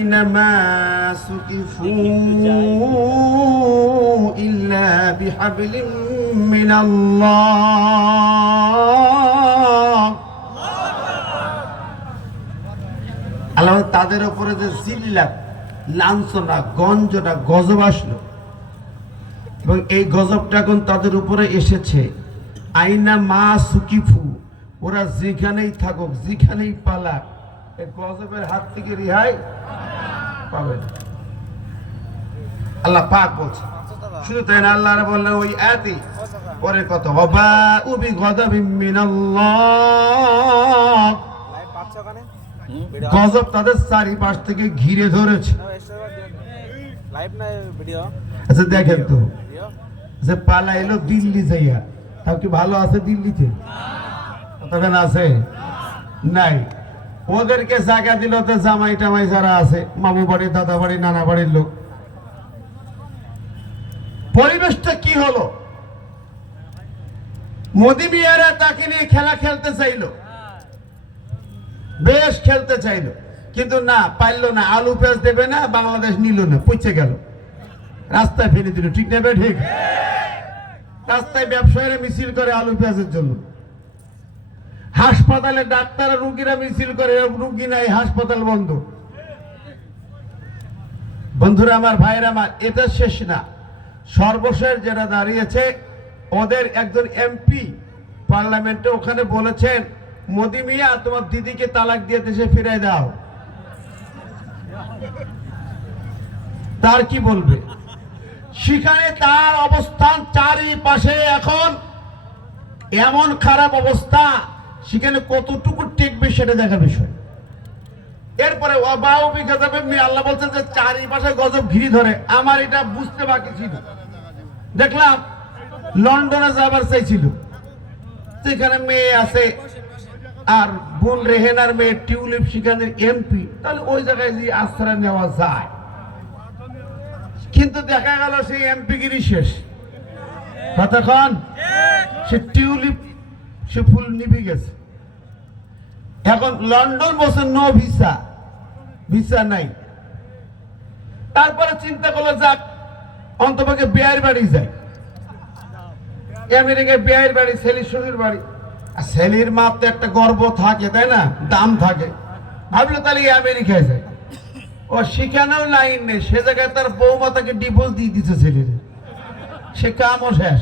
إنما سكفوا إلا بحبل من الله আল্লাহ তাদের উপরে যে জিল্লা লাঞ্ছনা গঞ্জনা গজব আসলো এবং এই গজবটা এখন তাদের উপরে এসেছে আইনা মা সুকিফু ওরা যেখানেই থাকুক যেখানেই পালাক এই গজবের হাত থেকে রেহাই পাবে। আল্লাহ পাক বলছে। শুধু তাই না, আল্লাহ বললেন, ওই এতি পরে কত অবা উবি গদবি মিনাল্লাহ। গজব তাদের চারিপাশ থেকে ঘিরে ধরেছে। আচ্ছা দেখেন তো। যে পালা এলো দিল্লি যাইয়া, তাও কি ভালো আছে দিল্লিতে? কতখান আছে? নাই। ওদেরকে জায়গা দিল তো জামাই টামাই যারা আছে, মামু বাড়ি, দাদা বাড়ি, নানা বাড়ির লোক। পরিবেশটা কি হলো? মোদি মিয়ারা তাকে নিয়ে খেলা খেলতে চাইলো। বেশ খেলতে চাইলো। কিন্তু না পারল না। আলু পেঁয়াজ দেবে না, বাংলাদেশ নিল না পুচ্ছে গেল। রাস্তায় ফেলে দিল। ঠিক নেবে, ঠিক? রাস্তায় ব্যবসায়ীরা মিছিল করে আলু পেঁয়াজের জন্য। হাসপাতালে ডাক্তার রুগীরা মিছিল করে রুগী নাই, হাসপাতাল বন্ধ। বন্ধুরা, আমার ভাইয়ের, আমার, এটা শেষ না। সর্বশেষ যেটা দাঁড়িয়েছে, ওদের একজন এমপি পার্লামেন্টে ওখানে বলেছেন, মোদি মিয়া, তোমার দিদিকে তালাক দিয়ে দেশে ফিরে দাও। তার কি বলবে? সেখানে তার অবস্থান চারিপাশে এখন এমন খারাপ অবস্থা সেখানে কতটুকু টেকবে সেটা দেখা বিষয়। এরপরে আল্লাহ বলছেন যে চারিপাশে গজব ঘিরি ধরে। আমার এটা বুঝতে বাকি ছিল। দেখলাম লন্ডনে যাবার চাইছিল। সেখানে মেয়ে আছে আর বোন রেহেনার মেয়ে, টিউলিপ সেখানে এমপি তাহলে ওই জায়গায় যে আশ্রয় নেওয়া যায়। কিন্তু দেখা গেল সেই এমপিগিরি শেষ। কথা কতক্ষণ সে টিউলিপ সে ফুল নিভে গেছে। এখন লন্ডন বসে নো ভিসা ভিসা নাই। তারপরে চিন্তা করল, যাক, অন্তপক্ষে বিয়ের বাড়ি যায় আমেরিকায় বিয়ের বাড়ি, ছেলির শ্বশুর বাড়ি। আর ছেলির মাপ তো একটা গর্ব থাকে, তাই না? দাম থাকে। ভাবলো, তাহলে আমেরিকায় যায় ও সেখানেও লাইন নেই, সে জায়গায় তার বৌমা তাকে ডিভোর্স দিয়ে দিচ্ছে ছেলের। সে কামও শেষ।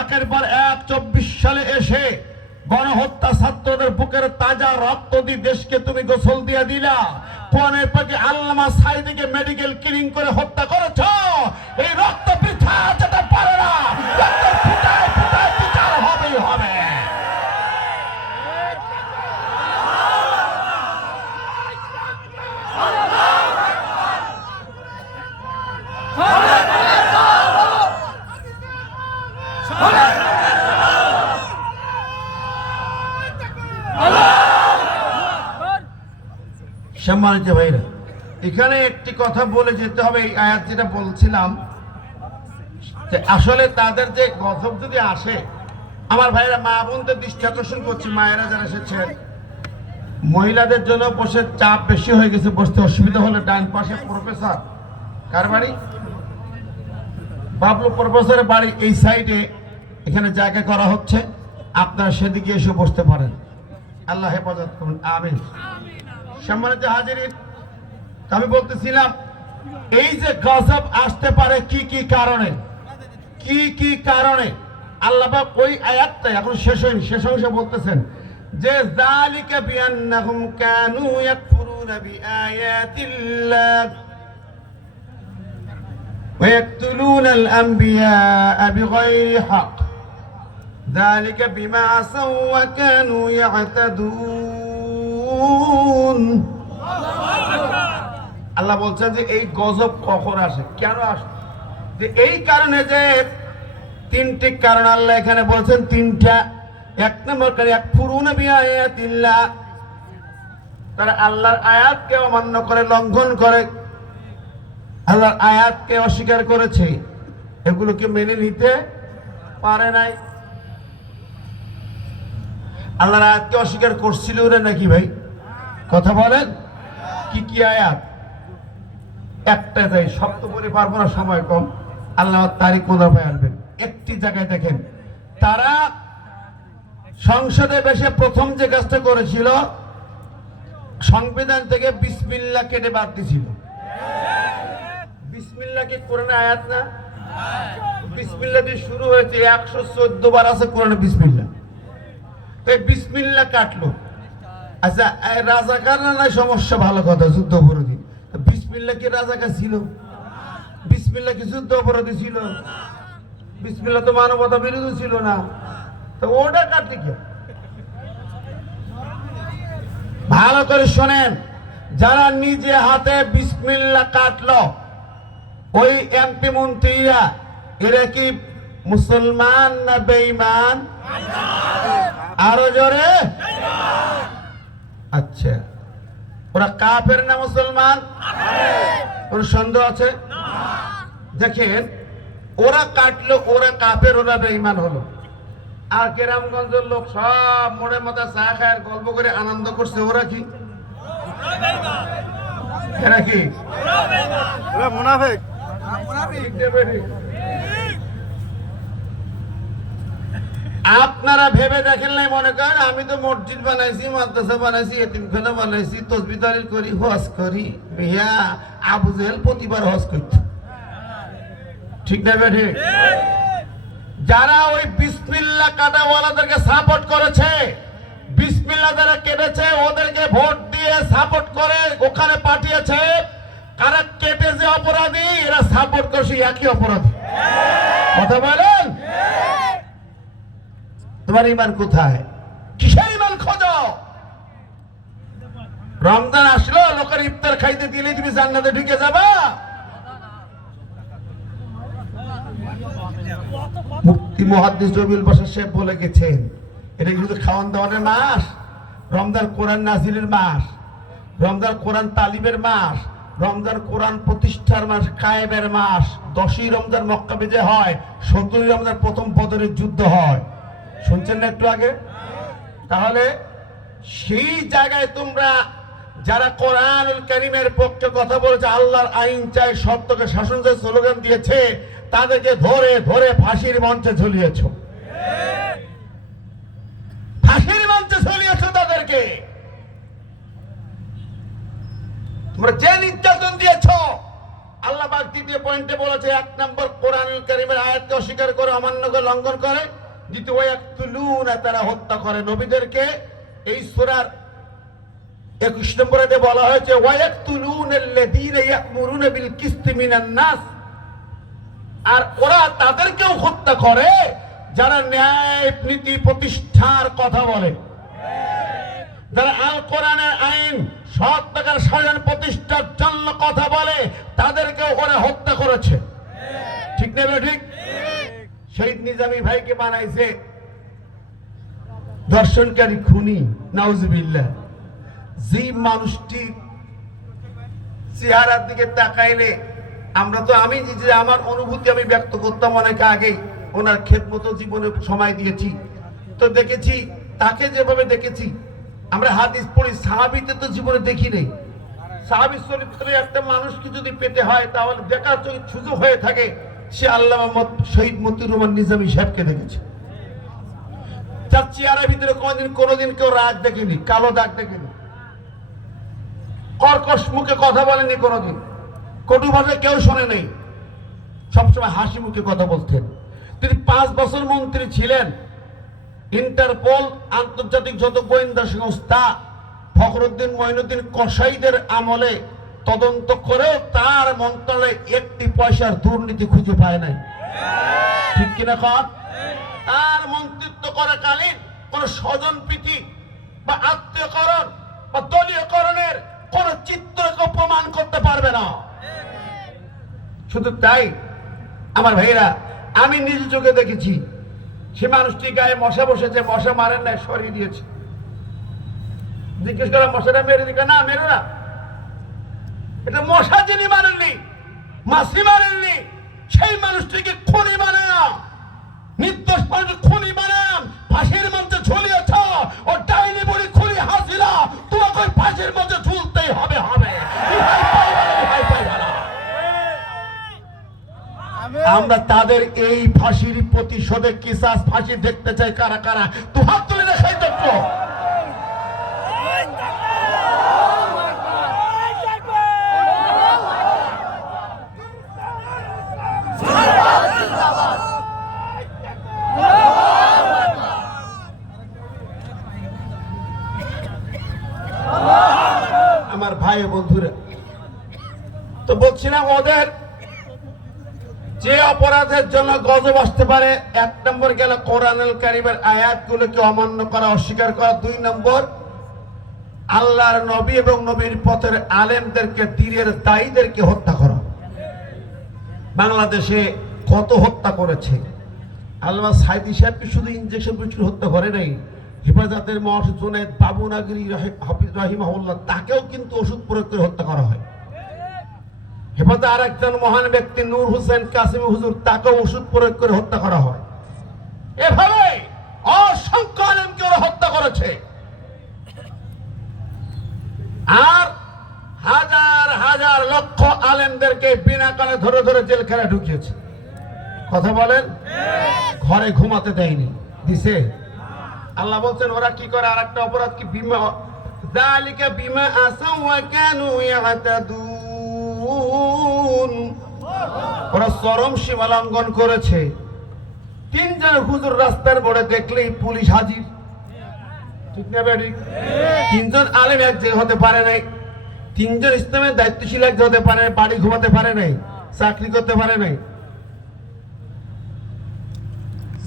একের পর এক চব্বিশ সালে এসে গণহত্যা ছাত্রদের বুকের তাজা রক্ত দিয়ে দেশকে তুমি গোসল দিয়ে দিলা। প্রতি আল্লামা সাইদিকে মেডিকেল ক্লিনিং করে হত্যা করেছ। এই রক্ত বৃথা যেতে পারে না রক্তের ফুটায় ফুটায় বিচার হবেই হবে সম্মানিত ভাইরা, এখানে একটি কথা বলে যেতে হবে, এই আয়াত যেটা বলছিলাম আসলে তাদের যে গজব যদি আসে, আমার ভাইরা, মা বোনদের দৃষ্টি আকর্ষণ করছে, মায়েরা যারা এসেছেন, মহিলাদের জন্য বসে চাপ বেশি হয়ে গেছে, বসতে অসুবিধা হলে, ডান পাশে প্রফেসর, কার বাড়ি? বাবলু প্রফেসরের বাড়ি, এই সাইডে এখানে জায়গা করা হচ্ছে, আপনারা সেদিকে এসে বসতে পারেন। আল্লাহ হেফাজত করুন, আমিন। সম্মানিত হাজিরিন আমি বলতেছিলাম এই যে গজব আসতে পারে কি কি কারণে কি কি কারণে আল্লাহ পাক ওই আয়াতটা এখন শেষ হয়নি শেষ অংশে বলতেছেন যে জালিকা বিআন্নাহুম কানু ইয়াকফুরুনা বিআয়াতিল্লাহ ويقتلون الأنبياء بغير حق ذلك بما عصوا وكانوا يعتدون আল্লাহ বলছেন যে এই গজব কখন আসে? কেন আসে? যে এই কারণে যে তিনটি কারণ আল্লাহ এখানে বলছেন, তিনটা। এক নম্বর কারণ, এক ফুরুন বিয়াতিল্লা তারা আল্লাহর আয়াতকে অমান্য করে, লঙ্ঘন করে। আল্লাহর আয়াতকে অস্বীকার করেছে। এগুলোকে মেনে নিতে পারে নাই? আল্লাহর আয়াতকে অস্বীকার করছিল ওরা নাকি ভাই? কথা বলেন? কি কি আয়াত? একটা যাই সপ্ত পরে পারব না, সময় কম। আল্লাহ তারিখ মোদাফায় আনবেন? একটি জায়গায় দেখেন। তারা সংসদে বসে প্রথম যে কাজটা করেছিল, সংবিধান থেকে বিসমিল্লা কেটে বাদ দিছিল। বিসমিল্লা কি কোরআনে আয়াত না? বিসমিল্লা দিয়ে শুরু হয়েছে, একশো চোদ্দ বার আছে কোরআনে বিসমিল্লা। তো বিসমিল্লা কাটলো। আচ্ছা না সমস্যা? ভালো কথা, যুদ্ধ অপরাধী। বিসমিল্লা কি ছিল? বিসমিল্লা কি যুদ্ধ অপরাধী ছিল? বিসমিল্লা তো মানবতা বিরোধী ছিল না। তো ওটা কাটতে কি ভালো করে শোনেন, যারা নিজে হাতে বিসমিল্লা কাটলো, ওই এমপি মন্ত্রীরা, এরা কি মুসলমান না বেঈমান? আরও জোরে। আচ্ছা। ওরা কাফের না মুসলমান? কোন সন্দেহ আছে? দেখেন ওরা কাটলো ওরা কাফের ওরা বেঈমান হলো। আর কেরামগঞ্জের লোক সব মনে মতো চা খায়ের গল্প করে আনন্দ করছে। ওরা কি? এরা কি? মুনাফেক। আপনারা ভেবে দেখেন নাই, মনে করেন, আমি তো মসজিদ বানাইছি, মাদ্রাসা বানাইছি এতিমখানা বানাইছি, তসবি তালিল করি, হজ করি। ইয়া আবু জেহেল প্রতিবার হজ করত। ঠিক না বেঠে? যারা ওই বিসমিল্লা কাটাওয়ালাদেরকে সাপোর্ট করেছে, বিসমিল্লা যারা কেটেছে, ওদেরকে ভোট দিয়ে সাপোর্ট করে, ওখানে পাঠিয়েছে, কারা কেটে যে অপরাধী, এরা সাপোর্ট করছে, একই অপরাধী। কথা বলেন? তোমার ইমান কোথায়? কিসের ইমান খোঁজো? রমজান আসলো লোকের ইফতার খাইতে দিলে তুমি জান্নাতে ঢুকে যাবা। মুক্তি মহাদ্দিস রবিউল বাসার সাহেব বলে গেছেন এটা কিন্তু খাওয়ান দাওয়ানের মাস? রমজান কোরআন নাজিরের মাস রমজান কোরআন তালিবের মাস রমজান কোরআন প্রতিষ্ঠার মাস কায়েবের মাস দশই রমজান মক্কা বিজয় হয় সতেরোই রমজান প্রথম বদরের যুদ্ধ হয়। শুনছেন না একটু আগে? তাহলে সেই জায়গায় তোমরা যারা কোরআনুল করিমের পক্ষে কথা বলেছে, আল্লাহর আইন চাই, সত্যকে শাসন স্লোগান দিয়েছে, তাদেরকে ধরে ধরে ফাঁসির মঞ্চে ঝুলিয়েছ। ফাঁসির মঞ্চে ঝুলিয়েছ তাদেরকে। তোমরা যে নির্যাতন দিয়েছ আল্লাহ দ্বিতীয় পয়েন্টে বলেছে, এক নম্বর কোরআনুল করিমের আয়াতকে অস্বীকার করে অমান্য করে লঙ্ঘন করে। দ্বিতীয় তারা হত্যা করে নবীদেরকে। এই সূরার একুশ নম্বরে বলা হয়েছে আর ওরা তাদেরকেও হত্যা করে যারা ন্যায় নীতি প্রতিষ্ঠার কথা বলে। যারা আল কোরআনের আইন, সৎ টাকার শাসন প্রতিষ্ঠার জন্য কথা বলে, তাদেরকেও ওরা হত্যা করেছে। ঠিক নেবে ঠিক? শহীদ নিজামী ভাইকে বানাইছে। দর্শনকারী খুনি, নাউজুবিল্লাহ। যে মানুষটি চেহারার দিকে তাকাইলে, আমরা তো আমি যে আমার অনুভূতি আমি ব্যক্ত করতাম অনেক আগে ওনার খেদমত জীবনে সময় দিয়েছি। তো দেখেছি, তাকে যেভাবে দেখেছি, আমরা হাদিস পড়ি, সাহাবিতে তো জীবনে দেখি নেই। সাহাবি চরিত্রে একটা মানুষকে যদি পেতে হয়, তাহলে দেখার সুযোগ হয়ে থাকে। সে আল্লাহ শহীদ মতিউর রহমান নিজামী সাহেবকে দেখেছে। তার চেয়ারের ভিতরে কোনোদিন কোনোদিন কেউ রাগ দেখেনি, কালো দাগ দেখেনি। কর্কশ মুখে কথা বলেনি কোনোদিন। কটু ভাষায় কেউ শোনে নেই। সবসময় হাসি মুখে কথা বলতেন। তিনি পাঁচ বছর মন্ত্রী ছিলেন। ইন্টারপোল, আন্তর্জাতিক যত গোয়েন্দা সংস্থা, ফখরুদ্দিন মঈনুদ্দিন কসাইদের আমলে তদন্ত করেও তার মন্ত্রণালয়ে একটি পয়সার দুর্নীতি খুঁজে পায় নাই। ঠিক কিনা কন? তার মন্ত্রিত্ব করাকালীন কোন স্বজন প্রীতি বা আত্মীয়করণ বা দলীয়করণের কোন চিত্রকে প্রমাণ করতে পারবে না। শুধু তাই, আমার ভাইরা আমি নিজ চোখে দেখেছি, সে মানুষটি গায়ে মশা বসেছে, মশা মারেন নাই, সরিয়ে দিয়েছে। জিজ্ঞেস করা, মশাটা মেরে দিকে না, মেরে না। এটা মশা যিনি মারেননি মাসি মারেননি, সেই মানুষটিকে খুনি বানাম নির্দোষ মানুষ খুনি বানাম ফাঁসির মঞ্চে ঝুলিয়েছ, ও ডাইনি বড়ি খুনি হাসিলা। তোমাকে ফাঁসির মঞ্চে ঝুলতেই হবে হবে। আমরা তাদের এই ফাঁসির প্রতিশোধে কিসাস ফাঁসি দেখতে চাই কারা কারা? তো হাত তুলে দেখাই দেখো আমার ভাই বন্ধুরা, তো বলছিলাম ওদের যে অপরাধের জন্য গজব আসতে পারে, এক নম্বর গেল কোরআনুল কারিমের আয়াতগুলোকে অমান্য করা, অস্বীকার করা, দুই নম্বর আল্লাহর নবী এবং নবীর পথের আলেমদেরকে, তীরের দায়ীদেরকে হত্যা করা। বাংলাদেশে কত হত্যা করেছে? আল্লাহ সাইদি সাহেবকে শুধু ইঞ্জেকশন পিছু হত্যা করে নাই? হেফাজতের মহাসচিব জুনায়েদ বাবুনাগিরি হাফিজ রাহিমাহুল্লাহ, তাকেও কিন্তু ওষুধ প্রয়োগ করে হত্যা করা হয়। হেফাজতে আর একজন মহান ব্যক্তি নূর হোসেন কাসিম হুজুর, তাকেও ওষুধ প্রয়োগ করে হত্যা করা হয়। এভাবে অসংখ্য আলেমকে ওরা হত্যা করেছে। আর হাজার হাজার লক্ষ আলেমদেরকে বিনা কানে ধরে ধরে জেলখানে ঢুকিয়েছে কথা বলেন ঘরে ঘুমাতে দেয়নি দিছে আল্লাহ বলছেন ওরা কি করে আর একটা অপরাধ কি বিমা ذلك بما عصوا وكانوا يعتدون ওরা চরম সীমা লঙ্ঘন করেছে তিনজন হুজুর রাস্তার মোড়ে দেখলেই পুলিশ হাজির ঠিক না ব্যাডি তিনজন আলেম এক জায়গায় হতে পারে নাই তিনজন ইসলামের দায়িত্বশীল এক হতে পারে বাড়ি ঘুমাতে পারে নাই চাকরি করতে পারে নাই।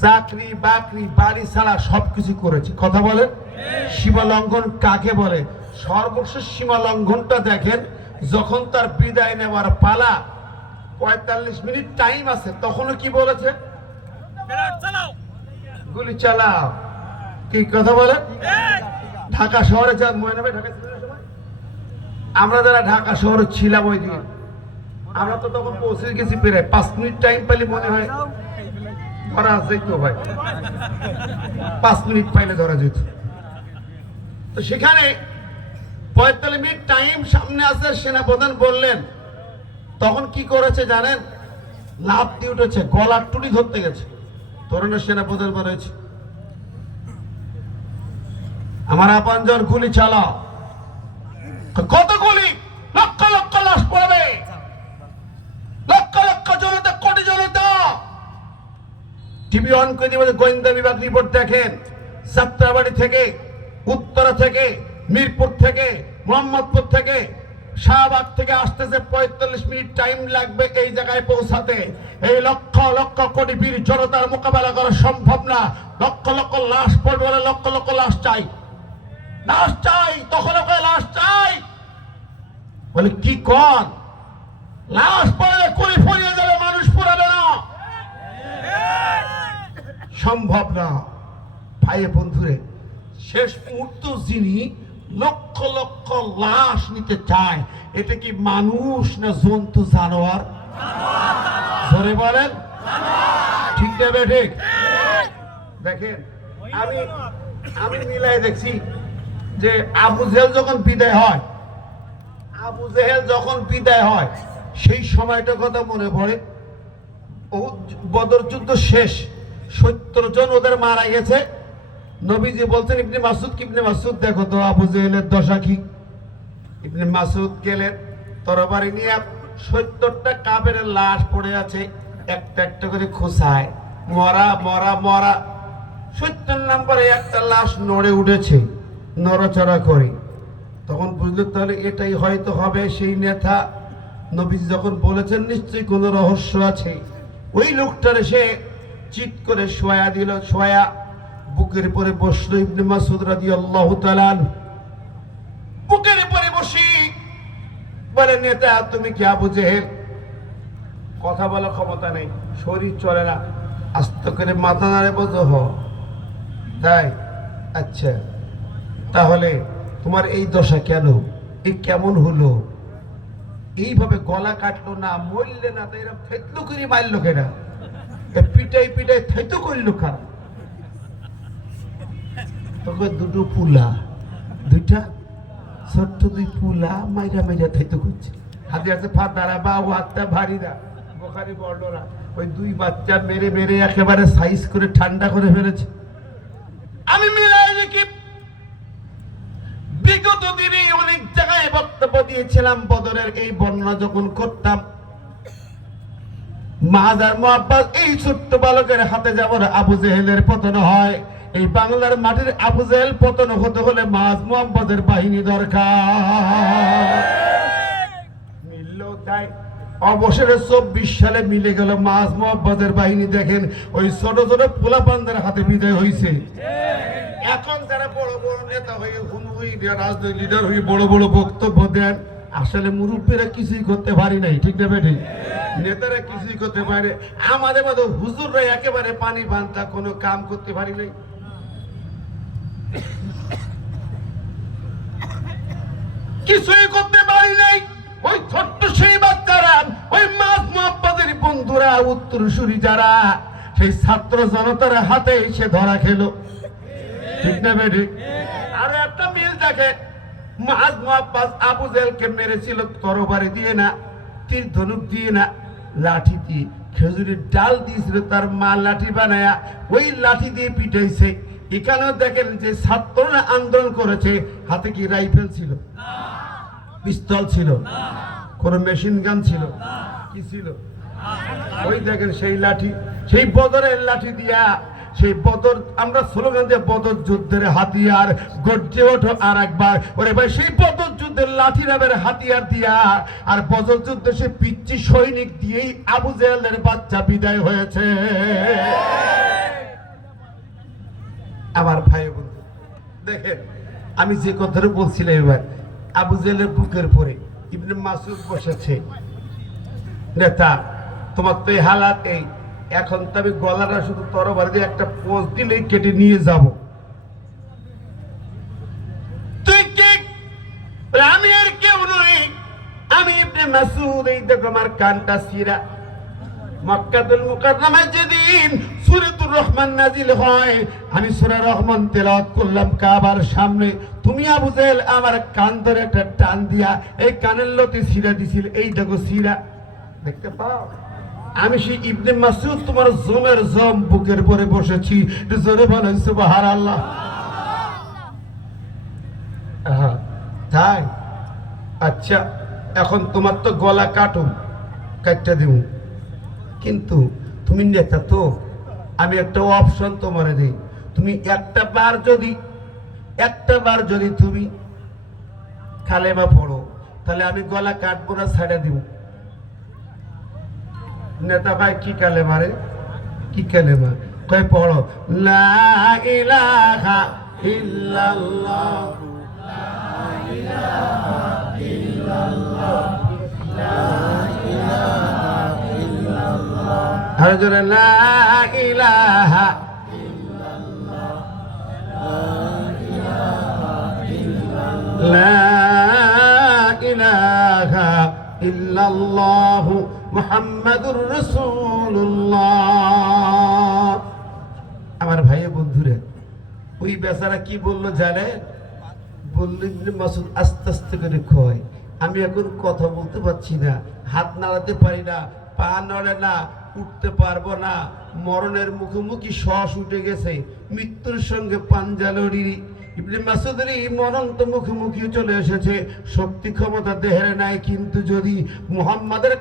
চাকরি বাকরি বাড়ি ছাড়া সবকিছু করেছে। কথা বলেন? সীমা লঙ্ঘন কাকে বলে? সর্বশেষ সীমা লঙ্ঘনটা দেখেন যখন তার বিদায় নেওয়ার পালা পঁয়তাল্লিশ মিনিট টাইম আছে তখনও কি বলেছে? গুলি চালাও। কি কথা বলেন? ঢাকা শহরে যা ময়না ভাই ঢাকা? আমরা যারা ঢাকা শহরে ছিলাম ওই দিন, আমরা তো তখন পৌঁছে গেছি প্রায় পাঁচ মিনিট টাইম পেলে মনে হয় ধরা যেত ভাই। পাঁচ মিনিট পাইলে ধরা যেত। তো সেখানে পঁয়তাল্লিশ মিনিট টাইম সামনে আছে, সেনাপ্রধান বললেন, তখন কি করেছে জানেন? লাভ দিয়ে উঠেছে, গলার টুলি ধরতে গেছে। তরুণের সেনাপ্রধান বলেছে, আমার আপনজন গুলি চালা কত গুলি লক্ষ লক্ষ লাশ পড়বে। লক্ষ লক্ষ জনতা, কোটি জনতা। টিভি অন করে দিয়ে গোয়েন্দা বিভাগ রিপোর্ট দেখেন যাত্রাবাড়ি থেকে, উত্তরা থেকে, মিরপুর থেকে, মোহাম্মদপুর থেকে, শাহবাগ থেকে আসতেছে পঁয়তাল্লিশ মিনিট টাইম লাগবে এই জায়গায় পৌঁছাতে। এই লক্ষ লক্ষ কোটি বীর জনতার মোকাবেলা করা সম্ভব না। লক্ষ লক্ষ লাশ পড়বে লক্ষ লক্ষ লাশ চাই। লাশ চাই, তখন ওকে লাশ চাই। বলে, কি কর? লাশ পড়লে কুড়ি ফুরিয়ে যাবে মানুষ পুরাবে না। সম্ভব না। ভাই বন্ধুরে, শেষ মুহূর্ত যিনি লক্ষ লক্ষ লাশ নিতে চায়, এটা কি মানুষ না জন্তু, জানোয়ার? ধরে বলেন। ঠিক দেবে ঠিক? দেখেন, আমি আমি মিলাই দেখছি। যে আবু জেহেল যখন বিদায় হয়, আবু জেহেল যখন বিদায় হয়, সেই সময়টার কথা মনে পড়ে। বদর যুদ্ধ শেষ, সত্তর জন ওদের মারা গেছে। নবীজি বলছেন, ইবনে মাসুদ ইবনে মাসুদ দেখো তো, আবু জেহেলের দশা কি? ইবনে মাসুদ গেলেন, তরবারি নিয়ে সত্তরটা কাবের লাশ পড়ে আছে, একটা একটা করে খোসায়। মরা মরা মরা। সত্তর নম্বরে একটা লাশ নড়ে উঠেছে। নড়াচড়া করে। তখন বুঝলো তাহলে এটাই হয়তো হবে সেই নেতা। নবীজি যখন বলেছেন, নিশ্চয়ই কোনো রহস্য আছে। ওই লোকটার সে চিৎ করে শোয়া দিল, শোয়া বুকের পরে বসল ইবনে মাসুদ রাদিয়াল্লাহু তাআলা আনহু। বুকের পরে বসি, বলে, নেতা, তুমি কি আবু জেহেল? কথা বলার ক্ষমতা নেই, শরীর চলে না। আস্ত করে মাথা নাড়ে বোঝো তাই? আচ্ছা। তাহলে তোমার এই দশা কেন? এই কেমন হলো? এইভাবে গলা কাটলো না, মরলে না, তো এরা ফেতলু করে মারলো কেনা পিটাই পিটাই থেতো করল খা তোকে দুটো পুলা, দুইটা ছোট্ট দুই পুলা মাইরা মাইরা থেতো করছে। হাতে হাতে ফাতারা বা হাতটা ভারীরা বোখারি বড়রা ওই দুই বাচ্চা মেরে মেরে একেবারে সাইজ করে ঠান্ডা করে ফেলেছে। আমি দেখি বিগত দিনে অনেক জায়গায় বক্তব্য দিয়েছিলাম বদরের এই বর্ণনা যখন করতাম মাহাজার মোহাম্মদ এই ছোট্ট বালকের হাতে যাবার আবু জেহেলের পতন হয় এই বাংলার মাটির আবু জেহেল পতন হতে হলে মাহাজ মোহাম্মদের বাহিনী দরকার। মিলল তাই অবসরে চব্বিশ সালে মিলে গেল মাজ মোহাম্মদের বাহিনী। দেখেন, ওই ছোট ছোট পোলাপানদের হাতে বিদায় হয়েছে এখন যারা বড় বড় নেতা হয়ে হুন হয়ে রাজনৈতিক লিডার হয়ে বড় বড় বক্তব্য দেন, আসলে মুরব্বীরা কিছুই করতে পারি নাই, ঠিক না বেঠি? নেতারা কিছুই করতে পারে আমাদের মতো হুজুররা একেবারে পানি বান্তা, কোনো কাম করতে পারি নাই। কিছুই করতে পারি নাই। ওই ছোট্ট সেই বাচ্চারা ওই মাছ মোহাম্মদের বন্ধুরা উত্তরসূরি যারা, সেই ছাত্র জনতার হাতে এসে ধরা খেলো। ঠিক না বেঠি আর একটা মিল দেখে মাজ মোহাম্মদ আবু জেলকে মেরেছিল, তরবারি দিয়ে না, তীর ধনুক দিয়ে না, লাঠি দিয়ে। খেজুরের ডাল দিয়েছিল তার মা লাঠি বানায়া, ওই লাঠি দিয়ে পিটাইছে। এখানেও দেখেন যে ছাত্ররা আন্দোলন করেছে, হাতে কি রাইফেল ছিল? পিস্তল ছিল। কোন মেশিন গান ছিল? কি ছিল? ওই দেখেন সেই লাঠি, সেই বদরের লাঠি দিয়া, সেই বদর, আমরা স্লোগান দিয়ে বদর যুদ্ধের হাতিয়ার গর্জে ওঠো আর একবার ওরে ভাই, সেই বদর যুদ্ধের লাঠি নামের হাতিয়ার দিয়া, আর বদর যুদ্ধে সে পিচ্ছি সৈনিক দিয়েই আবু জেলের বাচ্চা বিদায় হয়েছে। আমার ভাই বন্ধু দেখেন, আমি যে কথাটা বলছিলাম এবার, আবু জেলের বুকের পরে ইবনে মাসুদ বসেছে। নেতা, তোমার তো এই হালাত এই এখন তো আমি গলাটা শুধু তরবারি দিয়ে একটা পোজ দিলেই কেটে নিয়ে যাব। আমি আর কেউ নই। আমি ইবনে মাসুদ এই দেখো আমার কানটা সিরা। মক্কাতুল মুকাররমায় যেদিন রহমান নাজিল হয়। আমি রহমান করলাম কাবার সামনে। তুমি আবু জেহেল আমার কান ধরে একটা টান দিয়া এই কানের লতি সিরা দিছিল। এই দেখো সিরা দেখতে পাও? আমি সেই ইবনে মাসুদ তোমার জমের জম বুকের পরে বসেছি। জোরে বলেন সুবহানাল্লাহ। আহা, তাই? আচ্ছা এখন তোমার তো গলা কাটো কাটটা দিব কিন্তু তুমি নেতা তো। আমি একটা অপশন তোমার দিই। তুমি একটা বার যদি, একটা বার যদি তুমি কালেমা পড়ো, তাহলে আমি গলা কাটবো না ছাড়া দিব। নেতা ভাই, কি কালেমা রে? কি কালেমা? কয়, পড়ো। লা লা লা ইলাহা ইল্লাল্লাহ মুহাম্মাদুর রাসূলুল্লাহ। আমার ভাই বন্ধুরা, ওই বেচারা কি বলল জানে? বলল, ইবনে মাসুদ আস্তে আস্তে করে কয়, আমি এখন কথা বলতে পারছি না, হাত নাড়াতে পারি না, পা নড়ে না উঠতে পারব না। মরণের মুখোমুখি শ্বাস উঠে গেছে। মৃত্যুর সঙ্গে পাঞ্জা লড়ি মুখোমুখি চলে এসেছে। শক্তি ক্ষমতা দেহের নাই, কিন্তু যদি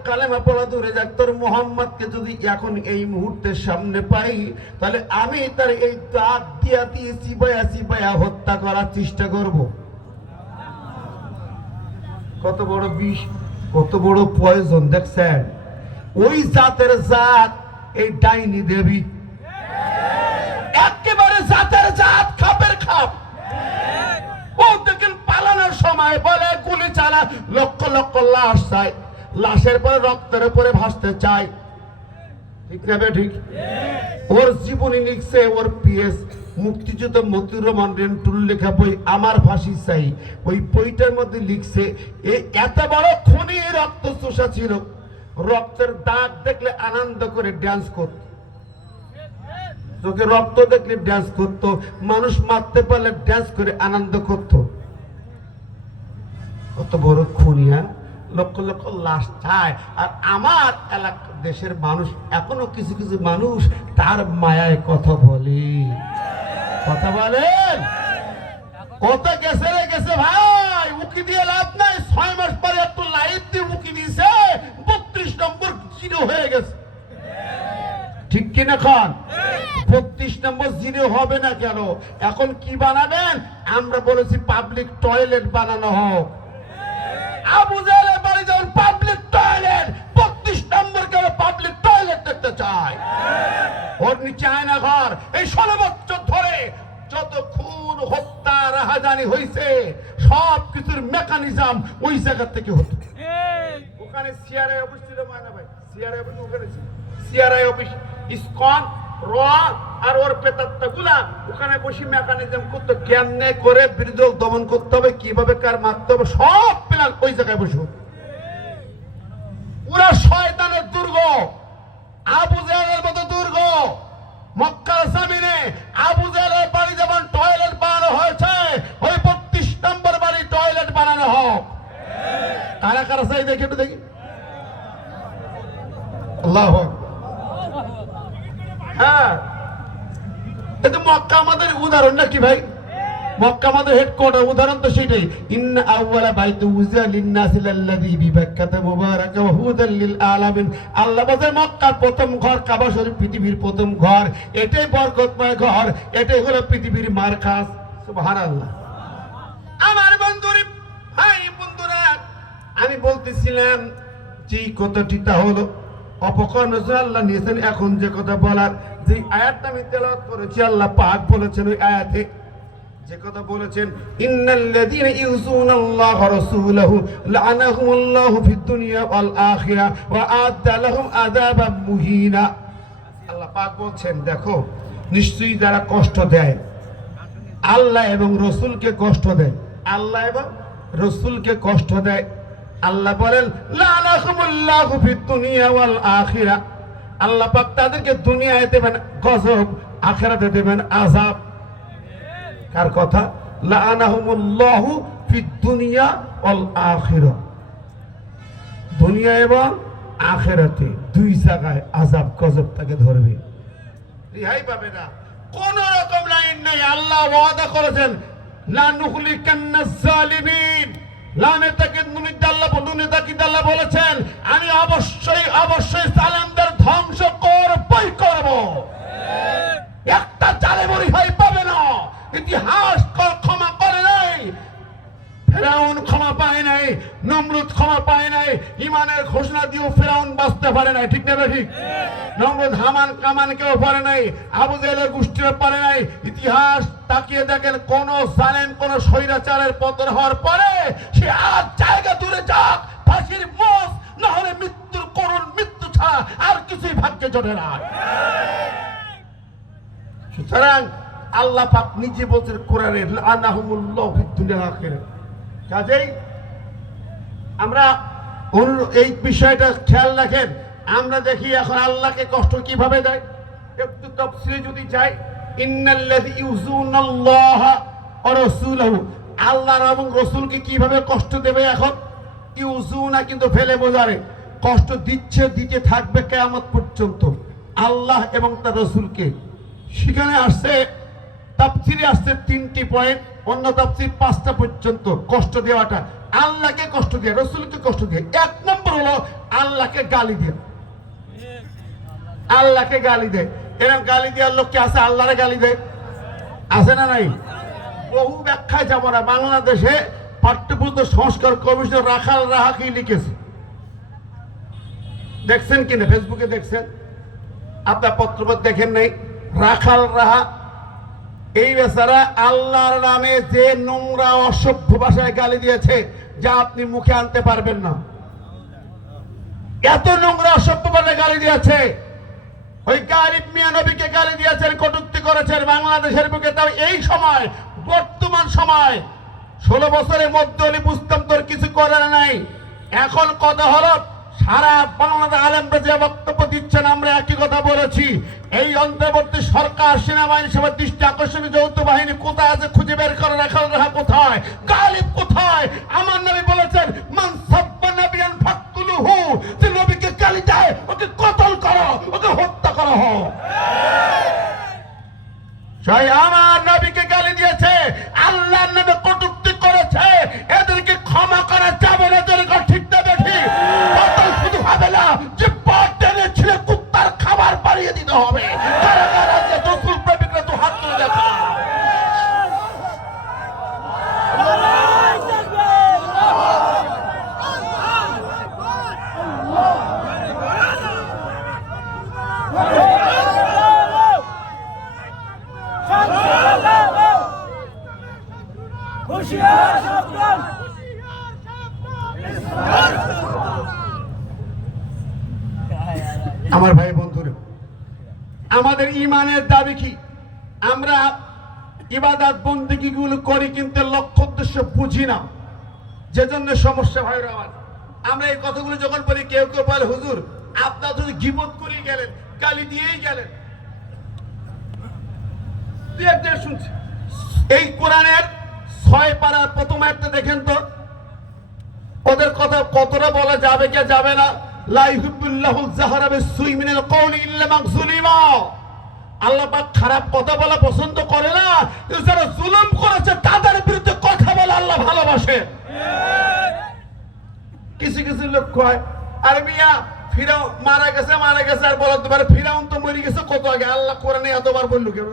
কালেমা পড়া দূরে যাক, তোর মুহাম্মাদকে যদি এখন এই মুহূর্তের সামনে পাই, তাহলে আমি তার এই দাঁত দিয়া দিয়ে চিবায়া চিবায়া হত্যা করার চেষ্টা করব। কত বড় বিষ, কত বড় পয়জন দেখছেন? ওই জাতের জাত এই ডাইনি দেবী। একেবারে জাতের জাত খাপের খাপ। ও দেখেন পালানোর সময় বলে, গুলি চালা লক্ষ লক্ষ লাশ চায়। লাশের পরে রক্তের উপরে ভাসতে চায়। ঠিক না ঠিক ওর জীবনী লিখছে ওর পিএস, মুক্তিযুদ্ধ মতিউর রহমান রেন্টুর লেখা বই, আমার ফাঁসি চাই ওই বইটার মধ্যে লিখছে, এ এত বড় খনি রক্ত চোষা ছিল। রক্তের দাগ দেখলে আনন্দ করে ড্যান্স করত। তোকে রক্ত দেখলে ড্যান্স করতো। মানুষ মারতে পারলে ড্যান্স করে আনন্দ করতো। কত বড় খুনিয়া লক্ষ লক্ষ লাশ চায়। আর আমার এলাকা, দেশের মানুষ, এখনও কিছু কিছু মানুষ তার মায়ায় কথা বলে। কথা বলেন! কত গেছে রে, গেছে ভাই। উকি দিয়ে লাভ নাই। ছয় মাস পরে একটু লাইট দিয়ে উকি দিয়েছে। বত্রিশ নম্বর জিরো হয়ে গেছে। ঠিক কিনা খান? বত্রিশ নম্বর জিরো হবে না কেন? এখন কি বানাবেন? আমরা বলেছি পাবলিক টয়লেট বানানো হোক। আবু জাহেলের বাড়ি যখন পাবলিক টয়লেট বত্রিশ নম্বর কেন পাবলিক টয়লেট দেখতে চায়? ওর নিচে আয়না ঘর এই ষোলো বছর ধরে যত খুন হত্যা রাহাজানি হয়েছে সব কিছুর মেকানিজম ওই জায়গা থেকে হতো ওখানে সিআরআই অফিস ছিল মায়না ভাই? সিআরআই অফিস ওখানে ছিল। সিআরআই অফিস ইসকন র আর ওর পেতাত্তা গুলা ওখানে বসে মেকানিজম করতো কেমনে করে বিরোধী দমন করতে হবে কীভাবে কার মারতে হবে সব প্ল্যান ওই জায়গায় বসে। পুরা শয়তানের দুর্গ আবু জাহেলের মতো দুর্গ মক্কার জামিনে আবু জালের বাড়ি যেমন টয়লেট বানানো হয়েছে, ওই বত্রিশ নম্বর বাড়ি টয়লেট বানানো হোক। কারা কারা চাই দেখে একটু দেখি। আল্লাহ হ্যাঁ। মক্কা আমাদের উদাহরণ নাকি ভাই? মক্কা আমাদের হেডকোয়ার্টার উদাহরণ তো সেটাই। ইন্না আউওয়ালা বাইতু উযা লিন-নাসি লাল্লাযী বিবাক্কাতা ওয়া হুদাল লিল আলামিন। আল্লাহ বলে মক্কার প্রথম ঘর, কাবা শরীফ পৃথিবীর প্রথম ঘর। এটাই বরকতময় ঘর, এটাই হলো পৃথিবীর মার্কাজ। সুবহানাল্লাহ। আমার বন্ধুরে, ভাই বন্ধুরা, আমি বলতেছিলাম যে এই কথাটিটা হলো অপকর নজর আল্লাহ নিয়েছেন, এখন যে কথা বলার, যে আয়াতটা আমি তেলাওয়াত করেছি, আল্লাহ পাক বলেছেন ওই আয়াতে যে কথা বলেছেন, ইন্নাল্লাযীনা রাসূলাহু ফিদ দুনিয়া ওয়াল আখিরা ওয়া লাহুম আযাবাম মুহিনা। আল্লাহ পাক বলছেন, দেখো, নিশ্চয়ই যারা কষ্ট দেয়, আল্লাহ এবং রসুলকে কষ্ট দেয়। আল্লাহ এবং রসুলকে কষ্ট দেয়। আল্লাহ বলেন লানাকুমুল্লাহু ফিদ দুনিয়া ওয়াল আখিরা। আল্লাহ পাক তাদেরকে দুনিয়ায় দেবেন গজব, আখিরাতে দেবেন আযাব। কার কথা? ফিদ দুনিয়া ওয়াল আখিরা। দুনিয়া এবং আখিরাতে দুই জায়গায় আযাব গজব তাকে ধরবে। রিহাই পাবে না। কোন রকম লাইন নেই। আল্লাহ ওয়াদা করেছেন জালিমিন বলেছেন? আমি অবশ্যই অবশ্যই সালামদের ধ্বংস করবই করব। একটা জালেমরি হয় পাবে না। ইতিহাস ক্ষমা করে নাই। ফেরাউন ক্ষমা পায় নাই, নমরুদ ক্ষমা পায় নাই, ইমানের ঘোষণা দিয়েও ফেরাউন বাঁচতে পারে নাই, ঠিক না ঠিক? নমরুদ হামান কামান কেউ পারে নাই, আবু জেলের গোষ্ঠীরা পারে নাই। ইতিহাস তাকিয়ে দেখেন, কোন জালেম, কোন স্বৈরাচারের পতন হওয়ার পরে সে আর জায়গা দূরে যাক, ফাঁসির মোষ না হলে মৃত্যুর করুণ মৃত্যু ছাড়া আর কিছুই ভাগ্যে জোটে না সুতরাং আল্লাহ পাক নিজে বলছেন, কোরআনে আনাহুমুল্লাহ ফিদ দুনিয়া আখিরাত। কাজেই আমরা এই বিষয়টা খেয়াল রাখেন, আমরা দেখি এখন আল্লাহকে কষ্ট কীভাবে দেয়। একটু তফসিলে যদি যাই, ইন্নাল্লাযী ইউযুনাল্লাহা ওয়া রাসূলাহু। আল্লাহ এবং রসুলকে কীভাবে কষ্ট দেবে এখন? ইউজুনা কিন্তু ফেলে বোঝারে কষ্ট দিচ্ছে, দিতে থাকবে কেয়ামত পর্যন্ত। আল্লাহ এবং তার রসুলকে। সেখানে আসছে তাফসিরে আসছে তিনটি পয়েন্ট অন্য তাফসির পাঁচটা পর্যন্ত কষ্ট দেওয়াটা। আল্লাহকে কষ্ট দিয়ে, রসুলকে কষ্ট দিয়ে। এক নম্বর হলো আল্লাহকে গালি দিয়ে আল্লাহকে গালি দেয়। এরকম গালি দেওয়ার লোক কি আছে? আল্লাহরে গালি দেয়? আছে না নাই? বহু ব্যাখ্যায় যাব না। বাংলাদেশে পাঠ্যপুস্তক সংস্কার কমিশন রাখাল রাহা কি লিখেছে? দেখছেন কিনা? ফেসবুকে দেখছেন? আপনার পত্রপত্র দেখেন নাই? রাখাল রাহা এই বেচারা আল্লাহর নামে যে নোংরা, অসভ্য ভাষায় গালি দিয়েছে, যা আপনি মুখে আনতে পারবেন না। এত নোংরা, অসভ্য ভাষায় গালি দিয়েছে। ওই গালিব মিয়া নবীকে গালি দিয়েছেন, কটূক্তি করেছেন বাংলাদেশের বুকে। তাও এই সময়, বর্তমান সময়, ষোলো বছরের মধ্যে উনি বুঝতাম তোর কিছু করার নাই। এখন কথা হলো সারা বাংলাদেশ আলেমরা যে বক্তব্য দিচ্ছেন, আমরা একই কথা বলেছি। এই অন্তর্বর্তী সরকার সেনাবাহিনী সবার দৃষ্টি আকর্ষণী যৌথ বাহিনী কোথায় আছে খুঁজে বের করে রাখা কোথায়? গালিব কোথায়? আমরা ইবাদত বন্দিগি গুলো করি কিন্তু লক্ষ্য উদ্দেশ্য বুঝি না। যে জন্য সমস্যা হয় আমার। আমরা এই কথাগুলো যখন বলি, কেউ কেউ বলে, হুজুর, আপনার যদি গিবত করে গেলেন, গালি দিয়েই গেলেন। এই কোরআনের ছয় পাড়ার প্রথম একটা দেখেন তো। ওদের কথা কতটা বলা যাবে কে যাবে না? লা ইউহিব্বুল্লাহু যাহারা বিসসুই মিনাল কওলি ইল্লা মাগজুলিমা আল্লাহ পাক খারাপ কথা বলা পছন্দ করে না যারা জুলুম করেছে, তাদের বিরুদ্ধে কথা বলা আল্লাহ ভালোবাসে। কিছু কিছু লোক কয়, আরে মিয়া, ফিরাও, মারা গেছে মারা গেছে, আর বলতে পারে ফিরাউন তো মরে গেছে, কত আগে আল্লাহ কোরআনে এতবার বলল কেন?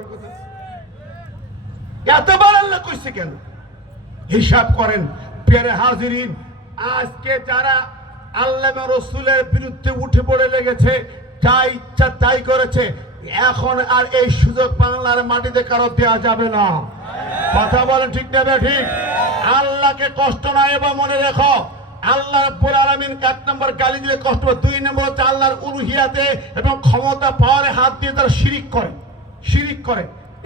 এতবার আল্লাহ কইছে কেন? হিসাব করেন পেরে হাজিরিন, আজকে যারা আল্লাহ রসুলের বিরুদ্ধে উঠে পড়ে লেগেছে, যা ইচ্ছা তাই করেছে এখন আর এই সুযোগ বাংলার মাটিতে কারও দেওয়া যাবে না। কথা বলেন ঠিক নেবে ঠিক আল্লাহকে কষ্ট না এবার মনে রেখো। আল্লাহ রাব্বুল আলামিন এক নম্বর গালি দিলে কষ্ট দুই নম্বর হচ্ছে আল্লাহর উলুহিয়াতে এবং ক্ষমতা পাওয়ারে হাত দিয়ে তারা শিরিক করে। শিরিক করে।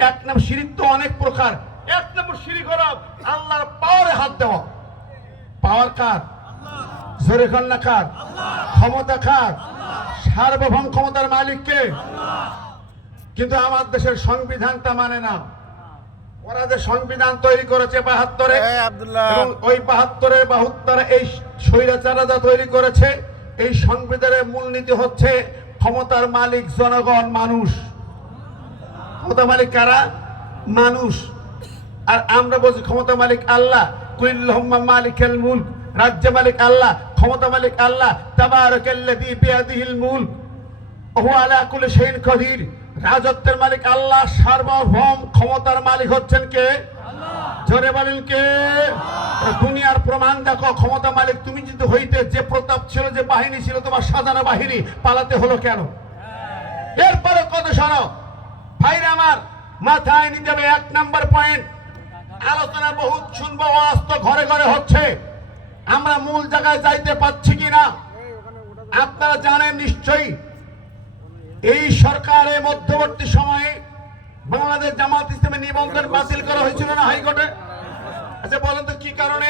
এক নম্বর শিরিক তো অনেক প্রকার। এক নম্বর শিরিক হলো আল্লাহর পাওয়ারে হাত দেওয়া। পাওয়ার কার? জোরে কন্যা কার? ক্ষমতা কার? সার্বভৌম ক্ষমতার মালিককে? কিন্তু আমার দেশের সংবিধানটা মানে না। ওরা যে সংবিধান তৈরি করেছে বাহাত্তরে এবং ওই বাহাত্তরের বাহাত্তরে এই স্বৈরাচারা যা তৈরি করেছে এই সংবিধানের মূলনীতি হচ্ছে ক্ষমতার মালিক জনগণ মানুষ। ক্ষমতা মালিক কারা? মানুষ। আর আমরা বলছি ক্ষমতা মালিক আল্লাহ। কুল্লাহুম্মা মালিকাল মুলক রাজ্য মালিক আল্লাহ ক্ষমতা মালিক আল্লাহ তাবারাকাল্লাযী বিয়াদিহিল মুলক ওহু আলা কুল্লি শাইইন কদির। রাজত্বের মালিক আল্লাহ সার্বভৌম ক্ষমতার মালিক হচ্ছেন কে? জোরে বলেন কে? দুনিয়ার প্রমাণ দেখো ক্ষমতা মালিক তুমি যদি হইতে যে প্রতাপ ছিল যে বাহিনী ছিল তোমার সাজানো বাহিনী পালাতে হলো কেন? এরপরে কত শোনো ভাইরা আমার মাথায় নিতে হবে এক নাম্বার পয়েন্ট। আলোচনা বহুত শুনব আওয়াজ তো ঘরে ঘরে হচ্ছে। আমরা মূল জায়গায় যাইতে পাচ্ছি কিনা? আপনারা জানেন নিশ্চয়ই এই সরকারের মধ্যবর্তী সময়ে বাংলাদেশ জামাত ইসলামের নিবন্ধন বাতিল করা হয়েছিল না হাইকোর্টে? আচ্ছা বলেন তো কি কারণে?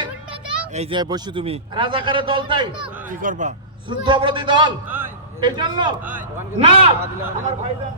এই যে বসে তুমি। রাজাকারের দল তাই? কি করবা? শুদ্ধ অপরাধী দল? এই জন্য না! আমার ভাইরা